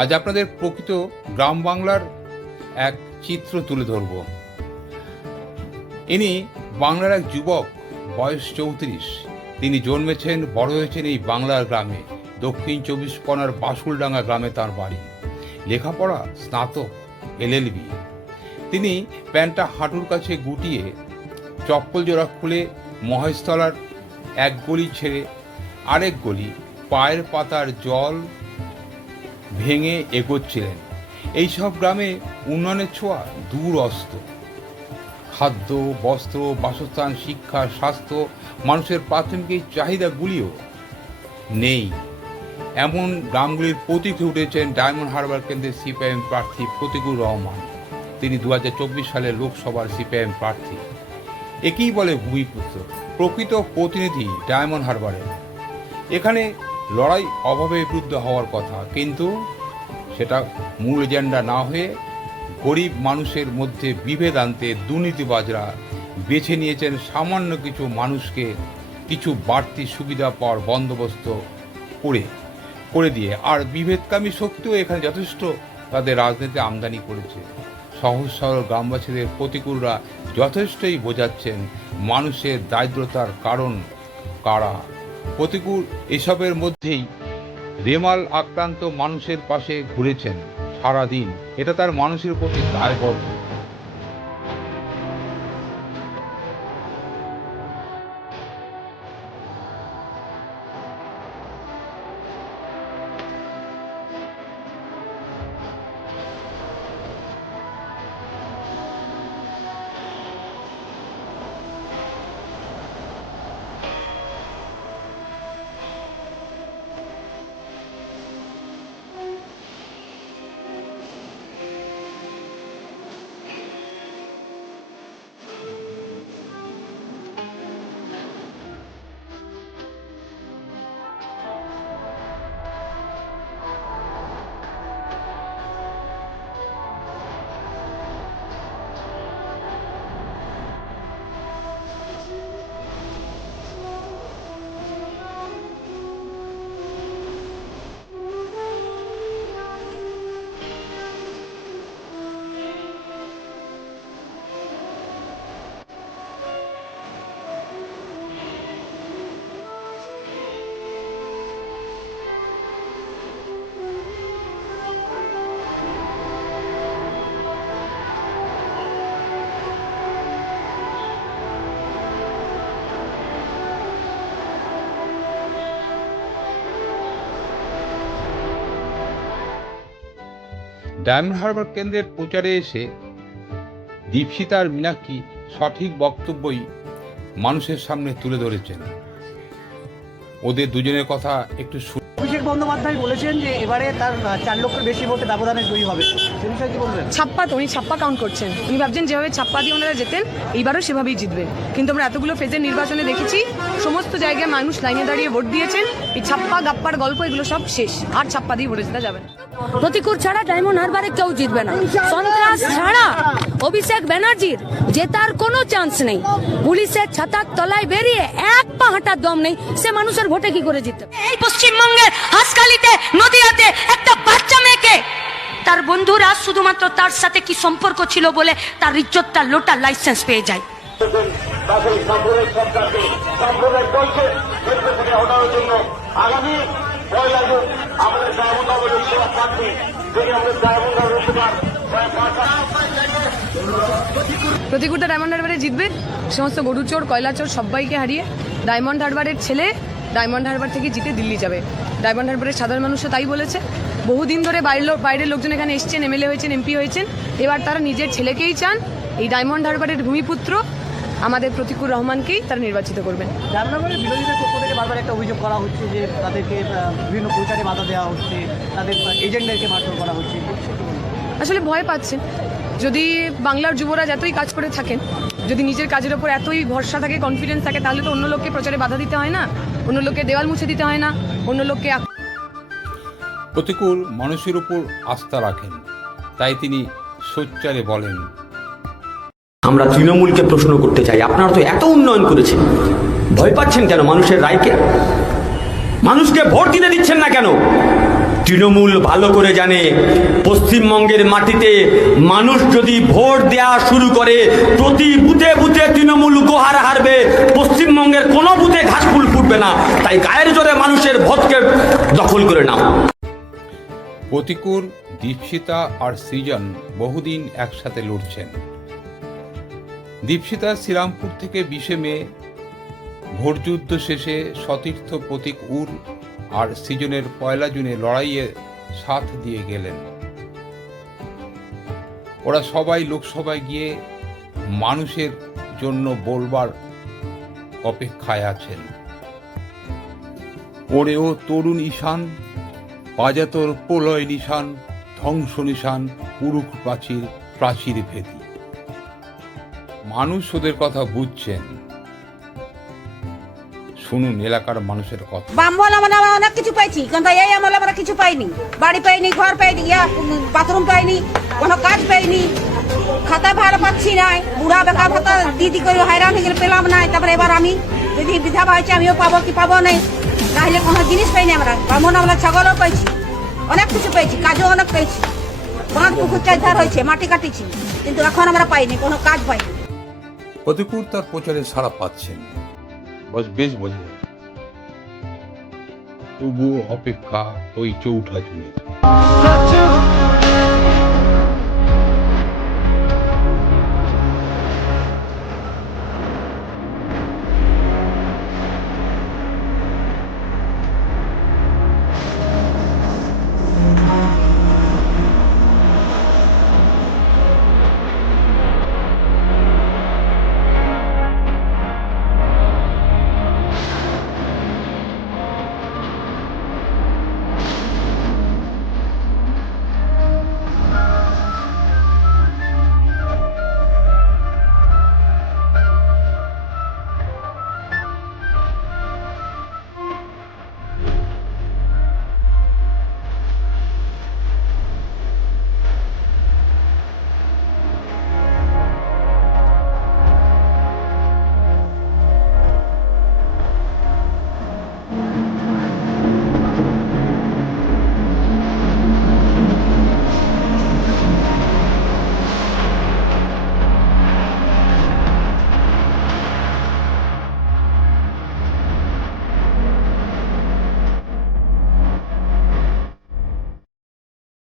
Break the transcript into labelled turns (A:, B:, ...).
A: আজ আপনাদের প্রকৃত গ্রাম বাংলার এক চিত্র তুলে ধরব। ইনি বাংলার এক যুবক, বয়স চৌত্রিশ। তিনি জন্মেছেন, বড় হয়েছেন এই বাংলার গ্রামে, দক্ষিণ চব্বিশ পরগনার বাসুলডাঙ্গা গ্রামে তার বাড়ি। লেখাপড়া স্নাতক এলএলবি তিনি প্যান্টটা হাঁটুর কাছে গুটিয়ে চপ্পল জোড়া খুলে মহেশতলার এক গলি ছেড়ে আরেক গলি পায়ের পাতার জল ভেঙে এগোচ্ছিলেন। এইসব গ্রামে উন্নয়নের ছোঁয়া দূর অস্ত। খাদ্য, বস্ত্র, বাসস্থান, শিক্ষা, স্বাস্থ্য মানুষের প্রাথমিক এই চাহিদাগুলিও নেই। এমন গ্রামগুলির প্রতীকে উঠেছেন ডায়মন্ড হারবার কেন্দ্রের সিপিআইএম প্রার্থী প্রতিকুর রহমান। তিনি দু সালের লোকসভার সিপিআইএম প্রার্থী। একেই বলে ভূমিপুত্র। প্রকৃত প্রতিনিধি ডায়মন্ড হারবারের। এখানে লড়াই অভাবের বিরুদ্ধে হওয়ার কথা, কিন্তু সেটা মূল এজেন্ডা না হয়ে গরিব মানুষের মধ্যে বিভেদ আনতে দুর্নীতিবাজরা বেছে নিয়েছেন সামান্য কিছু মানুষকে কিছু বাড়তি সুবিধা পাওয়ার বন্দোবস্ত করে করে দিয়ে। আর বিভেদকামী শক্তিও এখানে যথেষ্ট তাদের রাজনীতি আমদানি করেছে। সহজ সরল গ্রামবাসীদের প্রতিকূলরা যথেষ্টই বোঝাচ্ছেন মানুষের দারিদ্রতার কারণ কারা। প্রতিকূল এসবের মধ্যেই রেমাল আক্রান্ত মানুষের পাশে ঘুরেছেন সারাদিন। এটা তার মানুষের প্রতি দায়বদ্ধ। ডায়মন্ড হারবার কেন্দ্রের প্রচারে এসে দীপশিতা আর মীনাক্ষী সঠিক বক্তব্যই মানুষের সামনে তুলে ধরেছেন। ওদের দুজনের কথা একটু
B: অভিষেক বন্দ্যোপাধ্যায় বলেছেন যে এবারে তার চার লক্ষের বেশি ভোটে ব্যবধানে জয়ী হবে। সে বিষয়ে কি বলবেন?
C: ছাপ্পা তো উনি ছাপ্পা কাউন্ট করছেন। উনি ভাবছেন যেভাবে ছাপ্পা দিয়ে ওনারা যেতেন এইবারও সেভাবেই জিতবেন কিন্তু আমরা এতগুলো ফেজের নির্বাচনে দেখেছি সমস্ত জায়গায় মানুষ লাইনে দাঁড়িয়ে ভোট দিয়েছেন এই ছাপ্পা গাপ্পার গল্প এগুলো সব শেষ। আর ছাপ্পা দিয়ে ভোটে যেতে যাবে না।
D: প্রতিকূল ছাড়া ডায়মন্ড হারবারে কেউ জিতবে না। সন্ত্রাস ছাড়া অভিষেক ব্যানার্জির জেতার কোনো চান্স নেই। পুলিশের ছাতার তলায় বেরিয়ে এক পা হাঁটার দম নেই। সে মানুষের ভোটে কি করে জিতবে? এই পশ্চিমবঙ্গের হাসকালিতে নদিয়াতে একটা বাচ্চা মেয়েকে তার বন্ধুরা শুধুমাত্র তার সাথে কি সম্পর্ক ছিল বলে তার ইজ্জতটা লোটা লাইসেন্স পেয়ে যায়।
E: আগামী জুন আমাদের প্রার্থী, যিনি আমাদের
C: প্রতিকূলটা ডায়মন্ড হারবারে জিতবে। সমস্ত গরুচোর কয়লাচোর সবাইকে হারিয়ে ডায়মন্ড হারবারের ছেলে ডায়মন্ড হারবার থেকে জিতে দিল্লি যাবে। ডায়মন্ড হারবারের সাধারণ মানুষও তাই বলেছে। বহুদিন ধরে বাইরের বাইরের লোকজন এখানে এসছেন, এমএলএ হয়েছেন, এমপি হয়েছেন। এবার তারা নিজের ছেলেকেই চান। এই ডায়মন্ড হারবারের ভূমিপুত্র আমাদের প্রতিকুর রহমানকেই তারা নির্বাচিত করবেন।
B: রামনগরের বিরোধীদের পক্ষ থেকে বারবার একটা অভিযোগ করা হচ্ছে যে তাদেরকে বিভিন্ন প্রচারে বাধা দেওয়া হচ্ছে তাদের এজেন্টদেরকে মারধর করা হচ্ছে?
C: আসলে ভয় পাচ্ছেন। যদি বাংলার যুবরাজ এতই কাজ করে থাকেন যদি নিজের কাজের ওপর এতই ভরসা থাকে কনফিডেন্স থাকে তাহলে তো অন্য লোককে প্রচারে বাধা দিতে হয় না। অন্য লোককে দেওয়াল মুছে দিতে হয় না। অন্য লোককে
A: প্রতিকূল মানুষের উপর আস্থা রাখেন। তাই তিনি সোচ্চারে বলেন।
F: আমরা তৃণমূলকে প্রশ্ন করতে চাই। আপনারা তো এত উন্নয়ন করেছেন। ভয় পাচ্ছেন কেন মানুষের রায়কে? মানুষকে ভোট দিতে দিচ্ছেন না কেন? তৃণমূল ভালো করে জানে, পশ্চিমবঙ্গের মাটিতে মানুষ যদি ভোট দেওয়া শুরু করে, প্রতি বুথে বুথে তৃণমূল উপহার হারবে। পশ্চিমবঙ্গের কোনো বুথে ঘাস ফুল ফুটবে না। তাই গায়ের জোরে মানুষের ভোটকে দখল করে নাও।
A: প্রতিকূল দীপশিতা আর সৃজন বহুদিন একসাথে লড়ছেন। দীপশিতা শ্রীরামপুর থেকে বিশে মে ভোটযুদ্ধ শেষে সতীর্থ প্রতীক উর আর সিজনের পয়লা জুনে লড়াইয়ে সাথ দিয়ে গেলেন। ওরা সবাই লোকসভায় গিয়ে মানুষের জন্য বলবার অপেক্ষায় আছেন। ওরেও তরুণ ঈশান পাজাতর প্রলয় নিশান, ধ্বংস নিশান, পুরুষ প্রাচীর প্রাচীর ভেদি। মানুষ ওদের কথা বুঝছেন। শুনুন, এলাকার মানুষের কথা।
G: বাম বলে মানে আমরা অনেক কিছু পাইছি, কিন্তু এই আমলে আমরা কিছু পাইনি। বাড়ি পাইনি, ঘর পাইনি, ইয়া বাথরুম পাইনি, কোনো কাজ পাইনি। খাতা ভাড়া পাচ্ছি নাই, বুড়া বেকা ভাতা দিদি করে হয়রান হয়ে গেলে পেলাম নাই। তারপরে এবার আমি, যদি বিধবা হয়েছে, আমিও পাবো কি পাবো নাই? তাহলে কোনো জিনিস পাইনি আমরা। বামন আমরা ছাগলও পাইছি, অনেক কিছু পেয়েছি কাজও অনেক পেয়েছি বাঁধ, পুকুর চার হয়েছে, মাটি কাটিছি, কিন্তু এখন আমরা পাইনি, কোনো কাজ পাইনি।
A: প্রতিকূল তার প্রচারে সাড়া পাচ্ছেন। বস বেশ বোঝা তবুও অপেক্ষা ওই চৌঠা জুড়ে